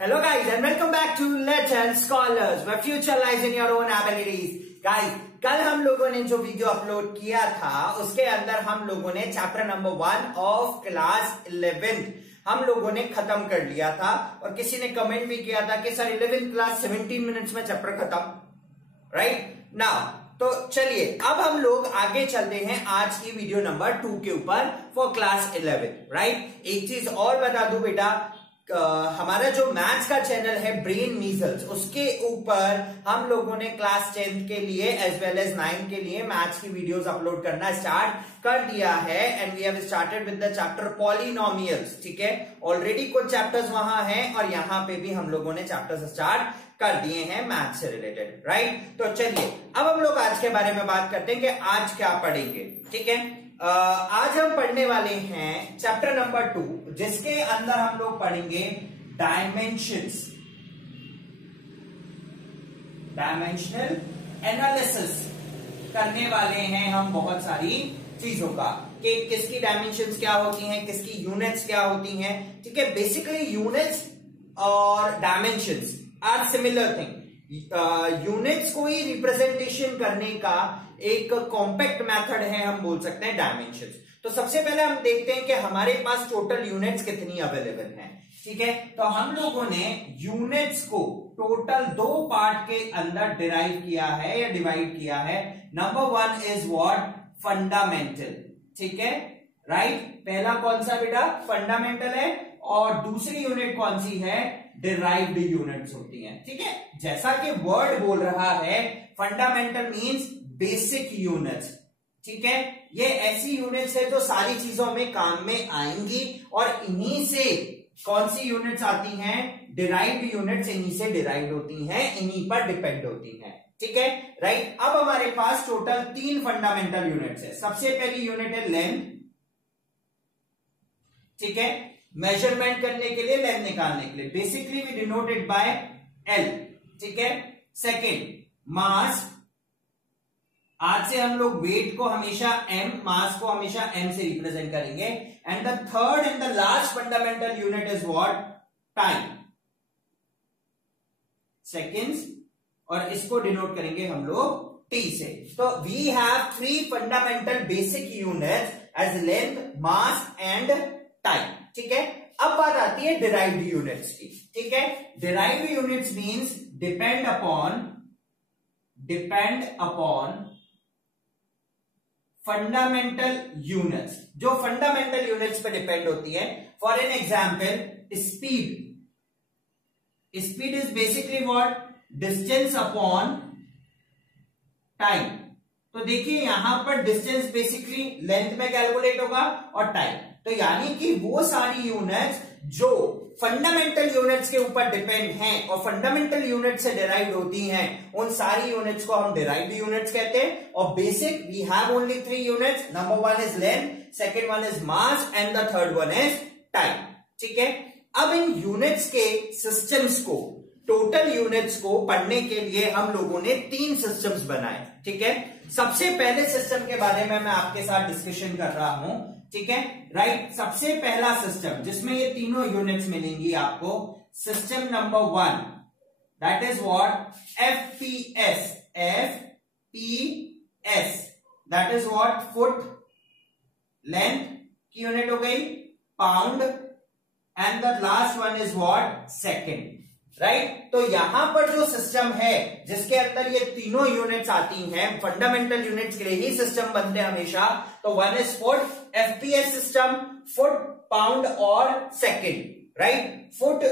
Hello guys and welcome back to Let's and Scholars where future lies in your own abilities. Guys, कल हम लोगों ने जो video upload किया था उसके अंदर हम लोगों ने chapter number 1 of class 11th हम लोगों ने खत्म कर लिया था और किसी ने कमेंट भी किया था कि सर 11th क्लास 17 मिनट्स में चैप्टर खत्म, राइट नाउ। तो चलिए अब हम लोग आगे चलते हैं आज की वीडियो नंबर 2 के ऊपर फॉर क्लास 11, राइट। एक चीज और बता दूं बेटा, हमारा जो मैथ्स का चैनल है ब्रेन मीजल्स, उसके ऊपर हम लोगों ने क्लास 10th के लिए एज वेल एज 9 के लिए मैथ्स की वीडियोस अपलोड करना स्टार्ट कर दिया है and we have started with the chapter polynomials. ठीक है, ऑलरेडी कुछ चैप्टर्स वहां हैं और यहाँ पे भी हम लोगों ने चैप्टर्स स्टार्ट कर दिए हैं मैथ्स से रिलेटेड, राइट। तो चलिए अब हम लोग आज के बारे में बात करते हैं कि आज क्या पढ़ेंगे। ठीक है, आज हम पढ़ने वाले हैं चैप्टर नंबर 2 जिसके अंदर हम लोग पढ़ेंगे डायमेंशंस, डायमेंशनल एनालिसिस करने वाले हैं हम बहुत सारी चीजों का कि किसकी डायमेंशंस क्या होती हैं, किसकी यूनिट्स क्या होती हैं। ठीक है, बेसिकली यूनिट्स और dimensions are similar thing. Units को ही रिप्रेजेंटेशन करने का एक कॉम्पैक्ट मेथड है, हम बोल सकते हैं डायमेंशंस। तो सबसे पहले हम देखते हैं कि हमारे पास टोटल यूनिट्स कितनी अवेलेबल हैं। ठीक है, तो हम लोगों ने यूनिट्स को टोटल 2 पार्ट के अंदर डिराइव किया है या डिवाइड किया है। Number 1 is what, fundamental. ठीक है, राइट। पहला कौन सा बेटा, फंडामेंटल है और दूसरी यूनिट कौन सी है, डिराइव्ड यूनिट्स होती हैं। ठीक है, जैसा कि वर्ड बोल रहा है फंडामेंटल मींस बेसिक यूनिट्स। ठीक है, ये ऐसी यूनिट्स है जो सारी चीजों में काम में आएंगी और इन्हीं से कौन सी यूनिट्स आती हैं, डिराइव्ड यूनिट्स इन्हीं से डिराइव्ड होती हैं, इन्हीं पर डिपेंड होती हैं। ठीक है, राइट। अब हमारे पास टोटल 3 फंडामेंटल यूनिट्स है। सबसे पहली यूनिट है लेंथ। ठीक है, मेजरमेंट करने के लिए, लेंथ निकालने के लिए, basically we denote it by L. ठीक है, सेकेंड मास, आज से हम लोग वेट को हमेशा m, मास को हमेशा m से रिप्रेजेंट करेंगे। And the third and the last fundamental unit is what, time, seconds, और इसको डिनोट करेंगे हम लोग t से। तो we have 3 fundamental basic units as length, mass and time. ठीक है, अब बात आती है डिराइव्ड यूनिट्स की। ठीक है, derived units means depend upon fundamental units, जो फंडामेंटल यूनिट्स पर डिपेंड होती है। For an example speed, speed is basically what, distance upon time. तो देखिए यहां पर डिस्टेंस बेसिकली लेंथ में कैलकुलेट होगा और टाइम, तो यानी कि वो सारी यूनिट्स जो फंडामेंटल यूनिट्स के ऊपर डिपेंड हैं और फंडामेंटल यूनिट से डिराइव्ड होती हैं, उन सारी यूनिट्स को हम डिराइव्ड यूनिट्स कहते हैं। और basic we have only 3 units, number 1 is length, second one is mass and the third one is time. ठीक है, अब इन यूनिट्स के सिस्टम्स को, टोटल यूनिट्स को पढ़ने के लिए हम लोगों ने 3 सिस्टम्स बनाए। ठीक है, सबसे पहले सिस्टम के बारे में मैं आपके साथ डिस्कशन कर रहा हूं। ठीक है, राइट। सबसे पहला सिस्टम जिसमें ये तीनों यूनिट्स मिलेंगी आपको, system number 1, that is what, FPS, FPS, that is what, foot, length की यूनिट हो गई, pound, and the last one is what, second, right. तो यहां पर जो सिस्टम है जिसके अंदर ये तीनों यूनिट्स आती हैं, फंडामेंटल यूनिट्स के लिए ही सिस्टम बनते हैं हमेशा। तो 1 is foot, FPS system, foot, pound और second, right. Foot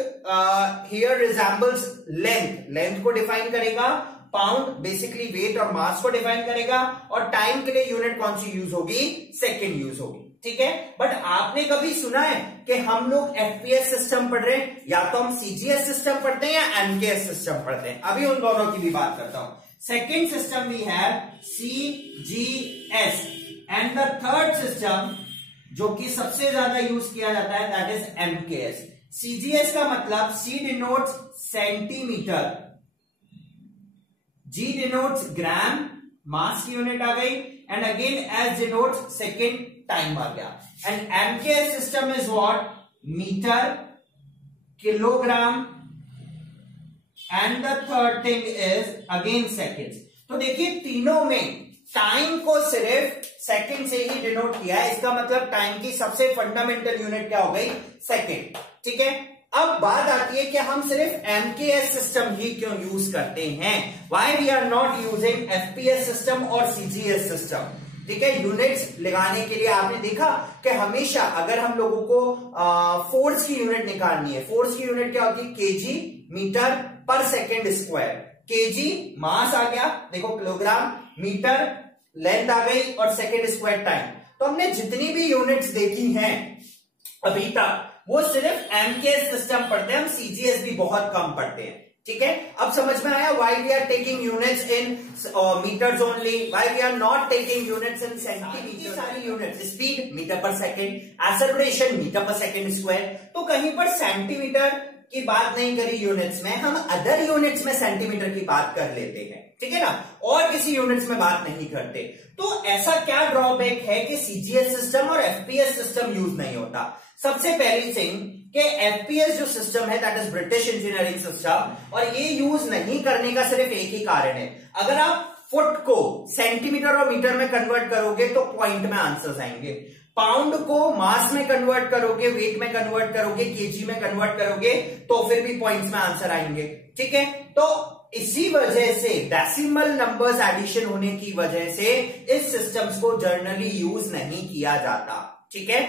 here resembles length, length को डिफाइन करेगा, पाउंड बेसिकली वेट और मास को डिफाइन करेगा, और टाइम के लिए यूनिट कौन सी यूज होगी, सेकेंड यूज होगी। ठीक है, बट आपने कभी सुना है कि हम लोग FPS सिस्टम पढ़ रहे हैं, या तो हम CGS सिस्टम पढ़ते हैं या MKS सिस्टम पढ़ते हैं। अभी उन दोनों की भी बात करता हूं। Second system we have CGS and the third system जो कि सबसे ज्यादा यूज किया जाता है दैट इज MKS। CGS का मतलब C denotes centimetre, G denotes gram, mass की यूनिट आ गई, and again S denotes second, time आ गया। And MKS system is what, metre, kilogram, and the third thing is again seconds. तो देखिए तीनों में टाइम को सिर्फ सेकंड से ही डिनोट किया है, इसका मतलब टाइम की सबसे फंडामेंटल यूनिट क्या हो गई, सेकंड। ठीक है, अब बात आती है कि हम सिर्फ एमकेएस सिस्टम ही क्यों यूज करते हैं, why we are not using FPS system और सीजीएस सिस्टम। ठीक है, यूनिट्स लगाने के लिए आपने देखा कि हमेशा अगर हम लोगों को फोर्स की यूनिट निकालनी है, फोर्स की यूनिट क्या होती है, केजी मीटर पर सेकेंड स्क्वायर। केजी मास आ गया, देखो किलोग्राम, मीटर लेंथ आ गई और सेकेंड स्क्वायर टाइम। तो हमने जितनी भी यूनिट्स देखी हैं अभी तक वो सिर्फ एमकेएस सिस्टम पढ़ते हैं, हम सीजीएस भी बहुत कम पढ़ते हैं। ठीक है, अब समझ में आया why we are taking units in metres only, why we are not taking units in centimetre. सारी यूनिट्स, स्पीड मीटर पर सेकेंड, एक्सेलरेशन मीटर पर सेकेंड स्क्वायर, तो कहीं पर सेंटीमीटर की बात नहीं करी यूनिट्स में, हम अदर यूनिट्स में सेंटीमीटर की बात कर लेते हैं। ठीक है ना, और किसी यूनिट्स में बात नहीं करते। तो ऐसा क्या ड्रॉबैक है कि सीजीएस सिस्टम और एफपीएस सिस्टम यूज नहीं होता। सबसे पहली थिंग कि एफपीएस जो सिस्टम है that is British engineering system, और ये यूज नहीं करने का सिर्फ एक ही कारण है, अगर आप फुट को सेंटीमीटर और मीटर में कन्वर्ट करोगे तो पॉइंट में आंसर्स आएंगे, पाउंड को मास में कन्वर्ट करोगे, वेट में कन्वर्ट करोगे, केजी में कन्वर्ट करोगे तो फिर भी पॉइंट्स में आंसर आएंगे। ठीक है, तो इसी वजह से डेसिमल नंबर्स एडिशन होने की वजह से इस सिस्टम्स को जनरली यूज नहीं किया जाता। ठीक है,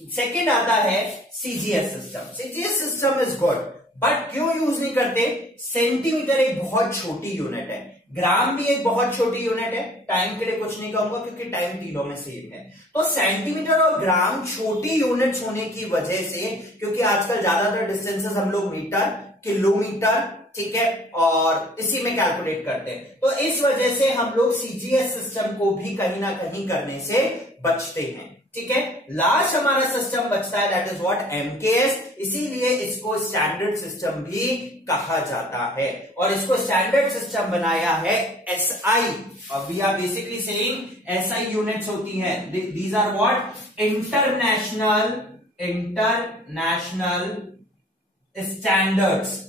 सेकंड आता है CGS system. CGS system is good, but क्यों यूज नहीं करते, सेंटीमीटर एक बहुत छोटी यूनिट है, ग्राम भी एक बहुत छोटी यूनिट है, टाइम के लिए कुछ नहीं कहूंगा क्योंकि टाइम तीनों में सेम है। तो सेंटीमीटर और ग्राम छोटी यूनिट्स होने की वजह से, क्योंकि आजकल ज्यादातर डिस्टेंसेस हम लोग मीटर, किलोमीटर, ठीक है, और इसी में कैलकुलेट करते हैं, तो इस वजह से हम लोग सीजीएस सिस्टम को भी कहीं ना कहीं करने से बचते हैं। ठीक है, लास्ट हमारा सिस्टम बचता है दैट इज व्हाट, एमकेएस, इसीलिए इसको स्टैंडर्ड सिस्टम भी कहा जाता है, और इसको स्टैंडर्ड सिस्टम बनाया है एसआई। और we are basically saying SI units होती हैं, these are what, international standards,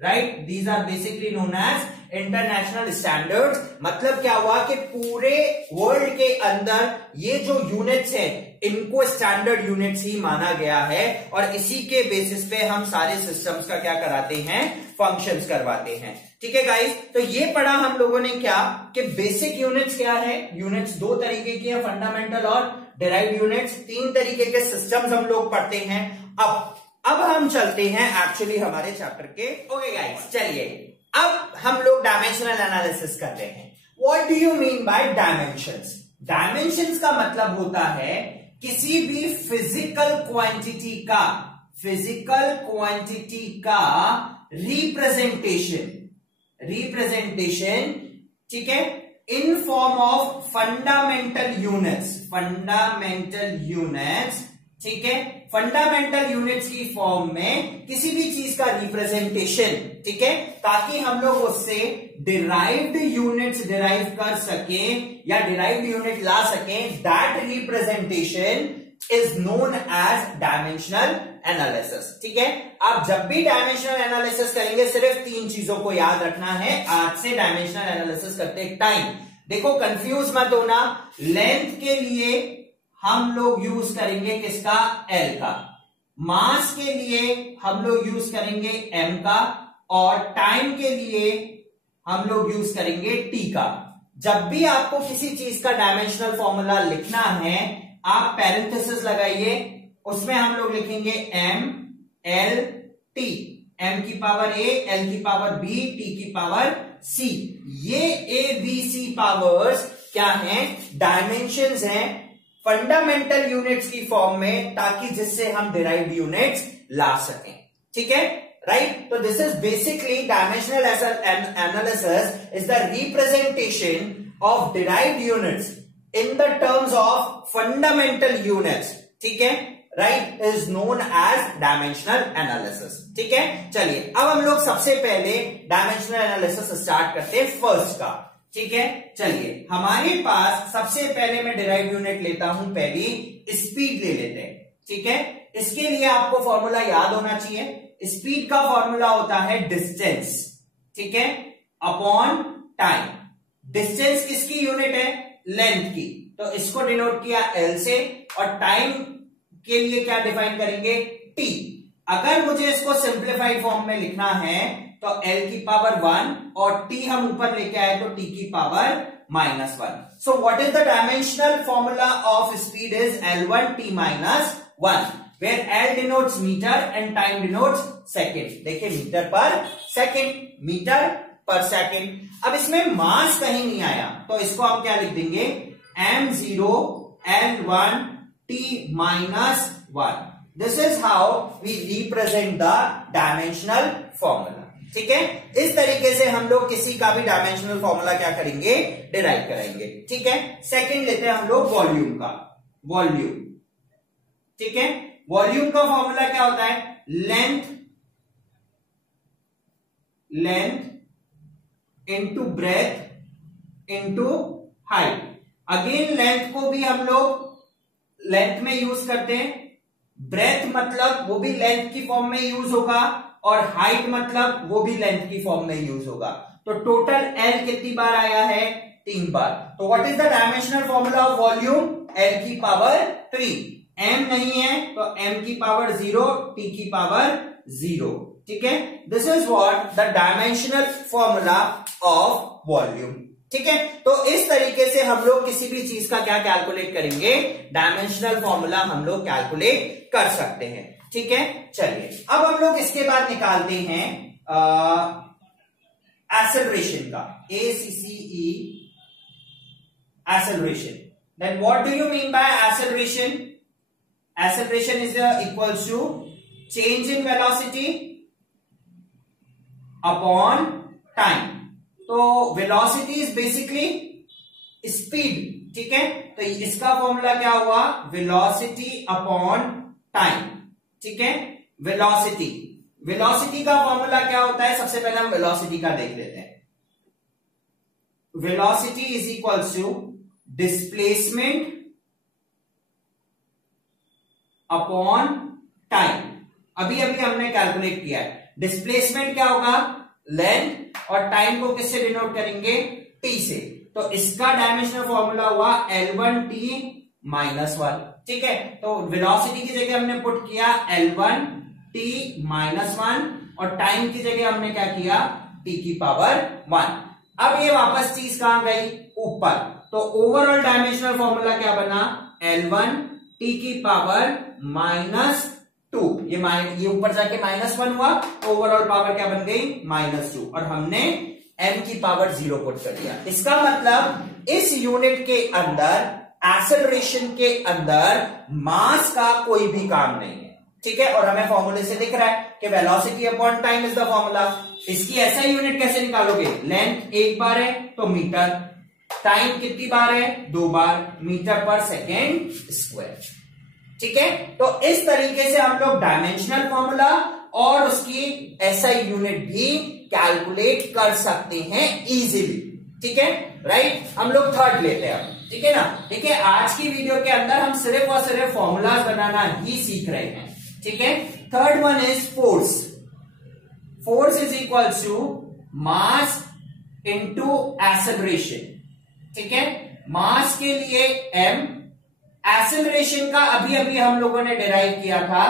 right, these are basically known as international standards. मतलब क्या हुआ कि पूरे वर्ल्ड के अंदर ये जो यूनिट्स हैं इनको स्टैंडर्ड यूनिट्स ही माना गया है, और इसी के बेसिस पे हम सारे सिस्टम्स का क्या कराते हैं, फंक्शंस करवाते हैं। ठीक है गाइस, तो ये पढ़ा हम लोगों ने क्या कि बेसिक यूनिट्स क्या है, यूनिट्स दो तरीके की है, फंडामेंटल और डिराइव्ड यूनिट्स, तीन तरीके के सिस्टम्स हम लोग पढ़ते हैं। अब हम चलते हैं एक्चुअली हमारे चैप्टर के। ओके गाइस, चलिए अब हम लोग डायमेंशनल एनालिसिस करते हैं। What do you mean bye dimensions? Dimensions का मतलब होता है किसी भी फिजिकल क्वांटिटी का रिप्रेजेंटेशन, ठीक है, in form of fundamental units, ठीक है, फंडामेंटल यूनिट्स की फॉर्म में किसी भी चीज का रिप्रेजेंटेशन, ठीक है, ताकि हम लोग उससे डिराइव्ड यूनिट्स डिराइव कर सकें या डिराइव्ड यूनिट ला सकें, that representation is known as dimensional analysis. ठीक है, आप जब भी डायमेंशनल एनालिसिस करेंगे सिर्फ तीन चीजों को याद रखना है आज से डायमेंशनल एनालिसिस करते टाइम। देखो कंफ्यूज मत होना, लेंथ के लिए हम लोग यूज करेंगे किसका, एल का, मास के लिए हम लोग यूज करेंगे एम का, और टाइम के लिए हम लोग यूज करेंगे टी का। जब भी आपको किसी चीज का डायमेंशनल फॉर्मूला लिखना है आप पैरेंथेसिस लगाइए, उसमें हम लोग लिखेंगे एम एल टी, एम की पावर ए, एल की पावर बी, टी की पावर सी। ये ए बी सी पावर्स क्या हैं, डायमेंशंस हैं फंडामेंटल यूनिट्स की फॉर्म में, ताकि जिससे हम डिराइव्ड यूनिट्स ला सकें। ठीक है, राइट, तो this is basically dimensional analysis is the representation of derived units in the terms of fundamental units, ठीक है, right, is known as dimensional analysis. ठीक है, चलिए अब हम लोग सबसे पहले डायमेंशनल एनालिसिस स्टार्ट करते हैं फर्स्ट का। ठीक है, चलिए हमारे पास सबसे पहले मैं डिराइव्ड यूनिट लेता हूं, पहली स्पीड ले लेते हैं। ठीक है, इसके लिए आपको फॉर्मूला याद होना चाहिए, स्पीड का फॉर्मूला होता है डिस्टेंस, ठीक है, अपॉन टाइम। डिस्टेंस किसकी यूनिट है? लेंथ की, तो इसको डिनोट किया एल से, और टाइम के लिए क्या डिफाइन करेंगे? टी। अगर मुझे इसको सिंप्लीफाइड फॉर्म में लिखना है तो एल की पावर 1 और टी हम ऊपर लेके आए तो टी की power -1। So what is the dimensional formula of speed is L1 t -1, where L denotes metre and time denotes second. देखिए मीटर पर सेकेंड, मीटर पर सेकेंड। अब इसमें मास कहीं नहीं आया तो इसको हम क्या लिख देंगे? m0 L1 t -1। This is how we represent the dimensional formula, ठीक है। इस तरीके से हम लोग किसी का भी डायमेंशनल फॉर्मूला क्या करेंगे? डिराइव करेंगे, ठीक है। सेकंड लेते हैं हम लोग वॉल्यूम का। वॉल्यूम, ठीक है। वॉल्यूम का फॉर्मूला क्या होता है? Length into breadth into height. Again length को भी हम लोग लेंथ में यूज करते हैं, ब्रेथ मतलब वो भी लेंथ की फॉर्म में यूज होगा, और हाइट मतलब वो भी लेंथ की फॉर्म में यूज होगा। तो टोटल एल कितनी बार आया है? 3 बार। तो what is the dimensional formula of volume? L की पावर 3। एम नहीं है तो एम की पावर 0, टी की पावर 0, ठीक है। This is what the dimensional formula of volume, ठीक है। तो इस तरीके से हम लोग किसी भी चीज का क्या कैलकुलेट करेंगे? डायमेंशनल फॉर्मूला हम लोग कैलकुलेट कर सकते हैं, ठीक है। चलिए अब हम लोग इसके बाद निकालते हैं एक्सेलरेशन का, ACCE, acceleration. Then what do you mean by acceleration? Acceleration is equals to change in velocity upon time. तो वेलोसिटी इज बेसिकली स्पीड, ठीक है। तो इसका फॉर्मूला क्या हुआ? वेलोसिटी अपॉन टाइम, ठीक है। वेलोसिटी का फॉर्मूला क्या होता है? सबसे पहले हम वेलोसिटी का देख लेते हैं। Velocity is equals to displacement upon time. अभी अभी हमने कैलकुलेट किया है। डिस्प्लेसमेंट क्या होगा? लेंथ, और टाइम को किससे डिनोट करेंगे? टी से। तो इसका डायमेंशनल फॉर्मूला हुआ L1 t -1, ठीक है। तो वेलोसिटी की जगह हमने पुट किया L1 t -1, और टाइम की जगह हमने क्या किया? t की पावर 1। अब ये वापस चीज कहां गई? ऊपर। तो ओवरऑल डायमेंशनल फॉर्मूला क्या बना? L1 t की पावर -2। ये ऊपर जाके -1 हुआ, ओवरऑल पावर क्या बन गई? -2, और हमने m की पावर 0 पुट कर दिया। इसका मतलब इस यूनिट के अंदर, एक्सेलरेशन के अंदर मास का कोई भी काम नहीं है, ठीक है। और हमें फॉर्मूले से दिख रहा है कि velocity upon time is the formula. इसकी ऐसा यूनिट कैसे निकालोगे? लेंथ 1 बार है तो मीटर, टाइम कितनी बार है? 2 बार, मीटर पर सेकेंड स्क्वायर, ठीक है। तो इस तरीके से हम लोग डायमेंशनल फॉर्मूला और उसकी एसआई यूनिट भी कैलकुलेट कर सकते हैं इजीली, ठीक है, राइट। हम लोग थर्ड लेते हैं, ठीक है ना। देखिए आज की वीडियो के अंदर हम सिर्फ और सिर्फ फॉर्मूलाज बनाना ही सीख रहे हैं, ठीक है। Third one is force. Force is equal to mass into acceleration, ठीक है। मास के लिए m, एक्सेलरेशन का अभी अभी हम लोगों ने डिराइव किया था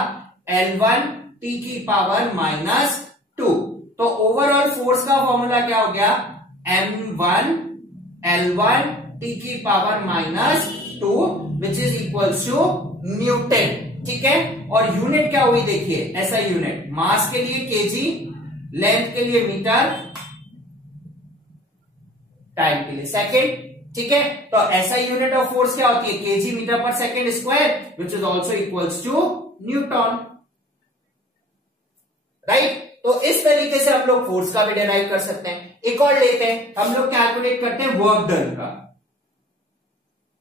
L1 t की पावर -2। तो ओवरऑल फोर्स का फॉर्मूला क्या हो गया? m1 L1 t की power -2 which is equal to newton, ठीक है। और यूनिट क्या हुई? देखिए ऐसा यूनिट, मास के लिए केजी, लेंथ के लिए मीटर, टाइम के लिए सेकेंड, ठीक है। तो ऐसा यूनिट ऑफ फोर्स क्या होती है? केजी मीटर पर second square, which is also equals to newton, right. तो इस तरीके से हम लोग फोर्स का भी डिराइव कर सकते हैं। एक और लेते हैं, हम लोग कैलकुलेट करते हैं वर्क डन का।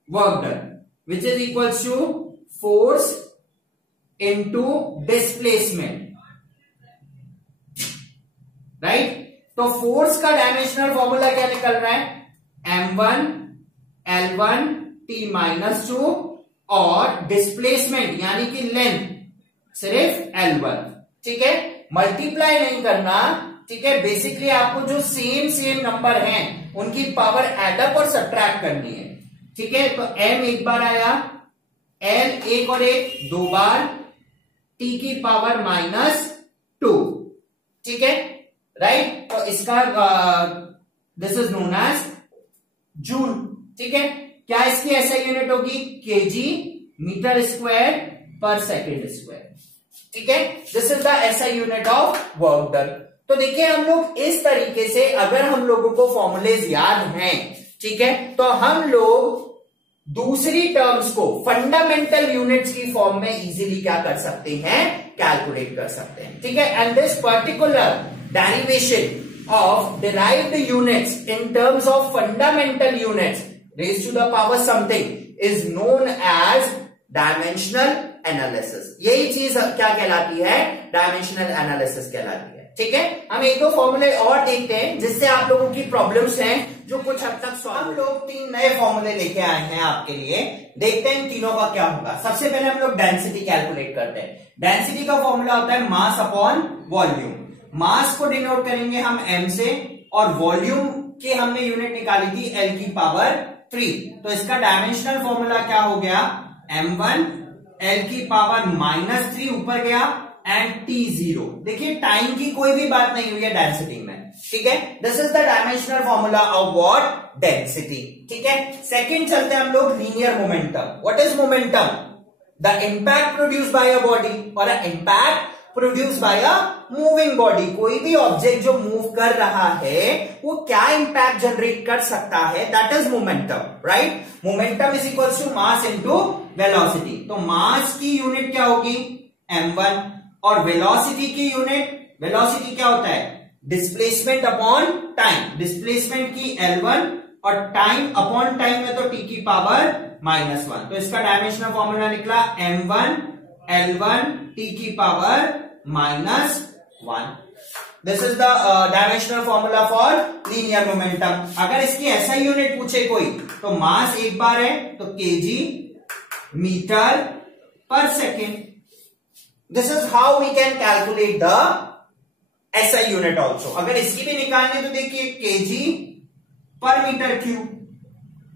Work done which is equals to force into displacement, right. तो फोर्स का डायमेंशनल फॉर्मूला क्या निकल रहा है? m1 L1 t -2 और डिस्प्लेसमेंट यानी कि लेंथ सिर्फ L1, ठीक है। मल्टीप्लाई नहीं करना, ठीक है। बेसिकली आपको जो सेम नंबर हैं उनकी पावर एडअप और सब्ट्रैक्ट करनी है, ठीक है। तो m एक बार आया, l एक और एक दो बार, t की पावर -2, ठीक है, राइट। तो इसका this is known as joule, ठीक है। क्या इसकी ऐसा यूनिट होगी? केजी मीटर स्क्वायर पर सेकेंड स्क्वायर, ठीक है। This is the SI unit of work done. तो देखिए हम लोग इस तरीके से, अगर हम लोगों को फॉर्मूलेज याद हैं, ठीक है, तो हम लोग दूसरी टर्म्स को फंडामेंटल यूनिट्स की फॉर्म में इजीली क्या कर सकते हैं? कैलकुलेट कर सकते हैं, ठीक है। And this particular derivation of derived units in terms of fundamental units raised to the power something is known as dimensional analysis। यही चीज क्या कहलाती है? डायमेंशनल एनालिसिस कहलाती है, ठीक है। हम एक दो फॉर्मूले और देखते हैं जिससे आप लोगों की प्रॉब्लम्स हैं जो कुछ हद तक सॉल्व। हम लोग 3 नए फॉर्मूले लेके आए हैं आपके लिए, देखते हैं इन तीनों का क्या होगा। सबसे पहले हम लोग डेंसिटी कैलकुलेट करते हैं। डेंसिटी का फॉर्मूला होता है मास अपॉन वॉल्यूम। मास को डिनोट करेंगे हम m से, और वॉल्यूम की हमने यूनिट निकाली थी l की पावर 3। तो इसका डायमेंशनल फॉर्मूला क्या हो गया? m1 l की पावर -3 ऊपर गया एंड t0। देखिए टाइम की कोई भी बात नहीं हुई है डेंसिटी में, ठीक है। This is the dimensional formula of what? Density, ठीक है। सेकंड चलते हैं हम लोग linear momentum. What is momentum? The impact produced by a body और impact produced by a moving body. कोई भी ऑब्जेक्ट जो मूव कर रहा है वो क्या इंपैक्ट जनरेट कर सकता है? That is momentum, right. Momentum is equal to mass into velocity. तो मास की यूनिट क्या होगी? m1, और वेलोसिटी की यूनिट, वेलोसिटी क्या होता है? Displacement upon time. डिस्प्लेसमेंट की L1 और टाइम अपॉन टाइम में तो t की पावर -1। तो इसका डायमेंशनल फॉर्मूला निकला m1 L1 t की power -1। This is the dimensional formula for linear momentum. अगर इसकी ऐसा यूनिट पूछे कोई, तो मास एक बार है तो केजी मीटर पर second. This is how we can calculate the SI unit also. अगर इसकी भी निकालने तो देखिए केजी पर मीटर क्यूब,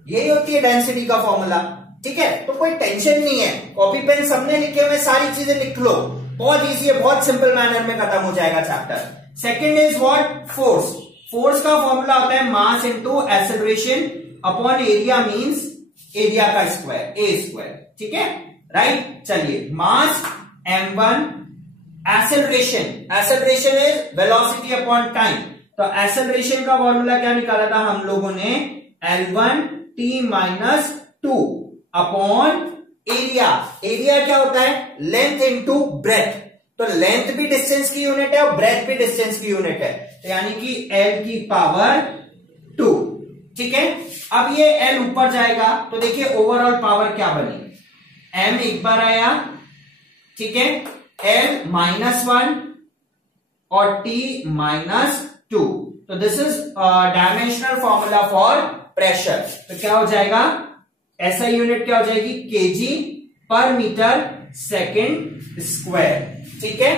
यही होती है डेंसिटी का फॉर्मूला, ठीक है। तो कोई टेंशन नहीं है, कॉपी पेन सबने लिखे हुए सारी चीजें लिख लो, बहुत इजी है, बहुत सिंपल मैनर में खत्म हो जाएगा chapter. Second is what? Force. Force का फॉर्मूला होता है mass into acceleration upon area, means area का स्क्वायर, ए स्क्वायर, ठीक है, राइट। चलिए मास m1, acceleration is velocity upon time. तो एक्सेलरेशन का फॉर्मूला क्या निकाला था हम लोगों ने? L1 t-2 upon area. Area क्या होता है? Length into breadth. तो लेंथ भी डिस्टेंस की यूनिट है और ब्रेथ भी डिस्टेंस की यूनिट है, तो यानी कि L की पावर 2, ठीक है। अब ये L ऊपर जाएगा तो देखिए ओवरऑल पावर क्या बनी? m एक बार आया, ठीक है, L -1 और t -2। तो this is dimensional formula for pressure. तो क्या हो जाएगा? ऐसा यूनिट क्या हो जाएगी? केजी पर मीटर सेकेंड स्क्वायर, ठीक है,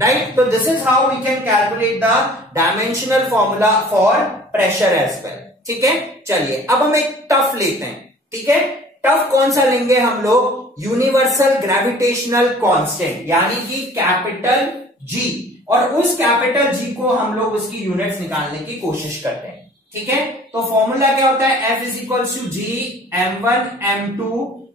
राइट। तो this is how we can calculate the dimensional formula for pressure as well, ठीक है। चलिए अब हम एक टफ लेते हैं, ठीक है। टफ कौन सा लेंगे हम लोग? यूनिवर्सल ग्रेविटेशनल कांस्टेंट, यानी कि कैपिटल जी, और उस कैपिटल जी को हम लोग उसकी यूनिट्स निकालने की कोशिश करते हैं, ठीक है। तो फॉर्मूला क्या होता है? F is equal to G m1 m2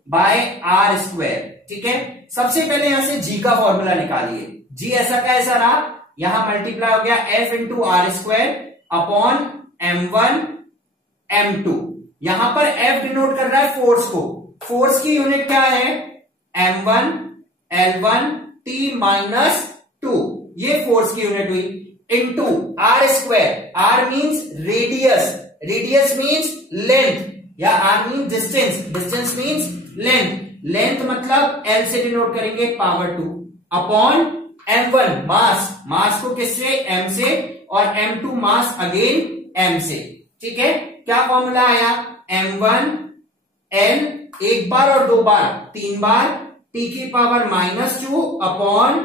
by R square, ठीक है। सबसे पहले यहां से जी का फॉर्मूला निकालिए। जी ऐसा का ऐसा रहा, यहां मल्टीप्लाई हो गया F into R square upon m1 m2। यहां पर F डिनोट कर रहा है फोर्स को। फोर्स की यूनिट क्या है? m1 L1 t-2, ये फोर्स की यूनिट हुई, into R square. R means radius, radius means length, या R means distance, distance means length, length मतलब L से डिनोट करेंगे power 2 upon m1 mass, mass को किससे? m से, और m2 मास अगेन m से, ठीक है। क्या फॉर्मूला आया? m1 L एक बार और दो बार, 3 बार, t की पावर -2 अपॉन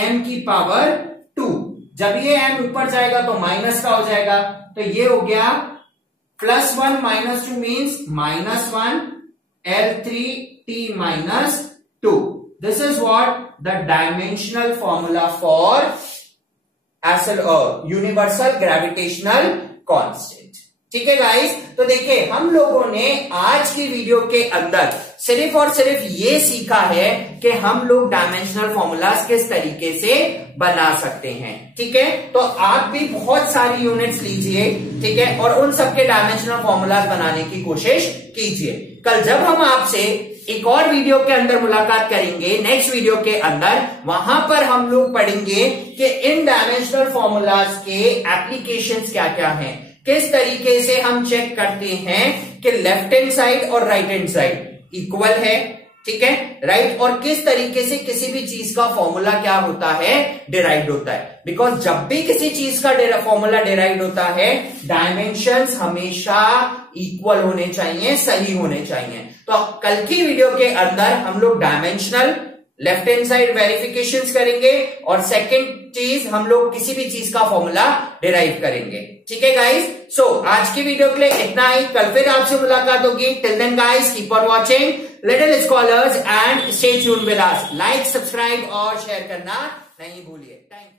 m की पावर 2, जब ये m ऊपर जाएगा तो माइनस का हो जाएगा, तो ये हो गया +1 -2 means -1 L3T - 2. This is what the dimensional formula for universal gravitational constant. ठीक है गाइस, तो देखिए हम लोगों ने आज की वीडियो के अंदर सिर्फ और सिर्फ ये सीखा है कि हम लोग डायमेंशनल फॉर्मूलाज किस तरीके से बना सकते हैं. ठीक है, तो आप भी बहुत सारी यूनिट्स लीजिए, ठीक है, और उन सबके डायमेंशनल फॉर्मूलाज बनाने की कोशिश कीजिए. कल जब हम आपसे एक और वीडियो के अंदर मुलाकात करेंगे, नेक्स्ट वीडियो के अंदर, वहां पर हम लोग पढ़ेंगे कि इन डायमेंशनल फॉर्मूलाज के एप्लीकेशंस क्या क्या हैं, किस तरीके से हम चेक करते हैं कि लेफ्ट हैंड साइड और राइट हैंड साइड इक्वल है, ठीक है, राइट, और किस तरीके से किसी भी चीज का फॉर्मूला क्या होता है, डिराइव्ड होता है. बिकॉज जब भी किसी चीज का फॉर्मूला डिराइव्ड होता है, डायमेंशंस हमेशा इक्वल होने चाहिए, सही होने चाहिए. तो कल की वीडियो के अंदर हम लोग dimensional left hand side verifications करेंगे और सेकंड चीज हम लोग किसी भी चीज का फॉर्मूला डिराइव करेंगे. ठीक है गाइस, सो आज की वीडियो के लिए इतना ही. कल फिर आपसे मुलाकात होगी. Till then guys, keep on watching Little Scholars and stay tuned with us. Like, subscribe और शेयर करना नहीं भूलिए. Thank you.